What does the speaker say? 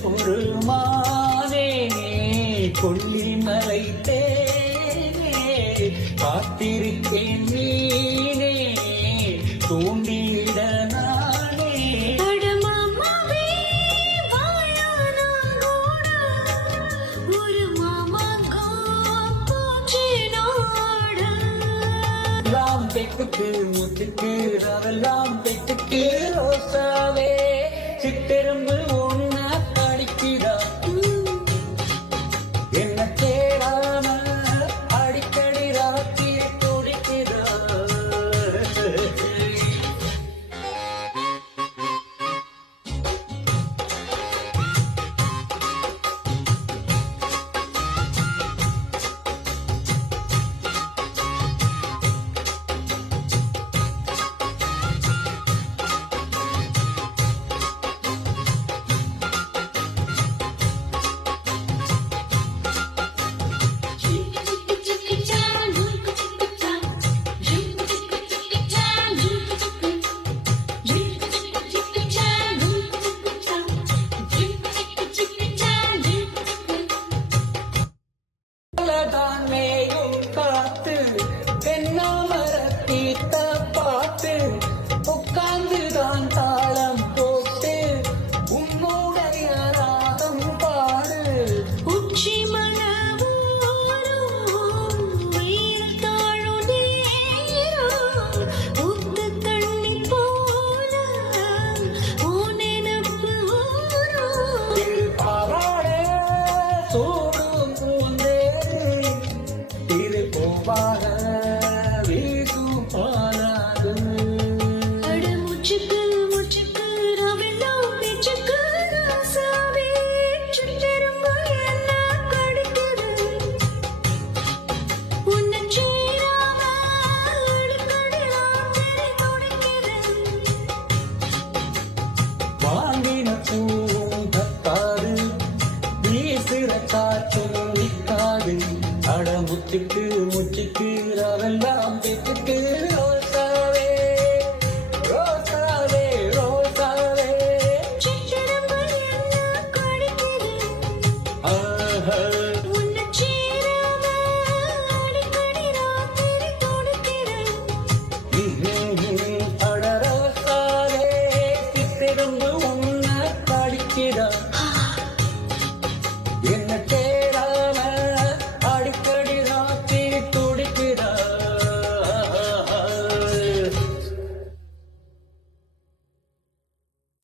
பொறுமானே கொல்லிமலை தேனே காத்திருக்கேன் நீனே தூண்டிட நானே பெட்டுக்கு முட்டுக்கு அதெல்லாம் பெட்டுக்கு ரோசாவே சிட்டெரும்பு ஒன்ன அடிக்குதா என்ன தேடாம அடிக்கடி ராத்திரி துடிக்குதா தானேயும் காத்து தென்னாமரத்தீத்த பாட்டு உட்கார்ந்துதான் தாளம் போட்டு உன்னுடைய ராகம் பாடு உச்சி வீசும் பாலாது அடமுச்சுக்கு முச்சுக்கு ரவெல்லாம் பிச்சுக்கு ராசாவே சுட்டெரும்பு என்ன கடிக்குது உன்னை சேராம அடிக்கடி ராத்திரி துடிக்குது வாங்கின பூவும் தக்காது வீசுற காற்றும் நிற்காது அடமுச்சுக்கு முச்சுக்கு அதெல்லாம் பெற்றுக்கு ரோசாவே ரோசாவே ரோசாவே சுட்டெரும்பு என்ன கடிக்குது உன்னை சேராம அடிக்கடி ராத்திரி துடிக்குது அட ரோசாவே சித்திரம்பு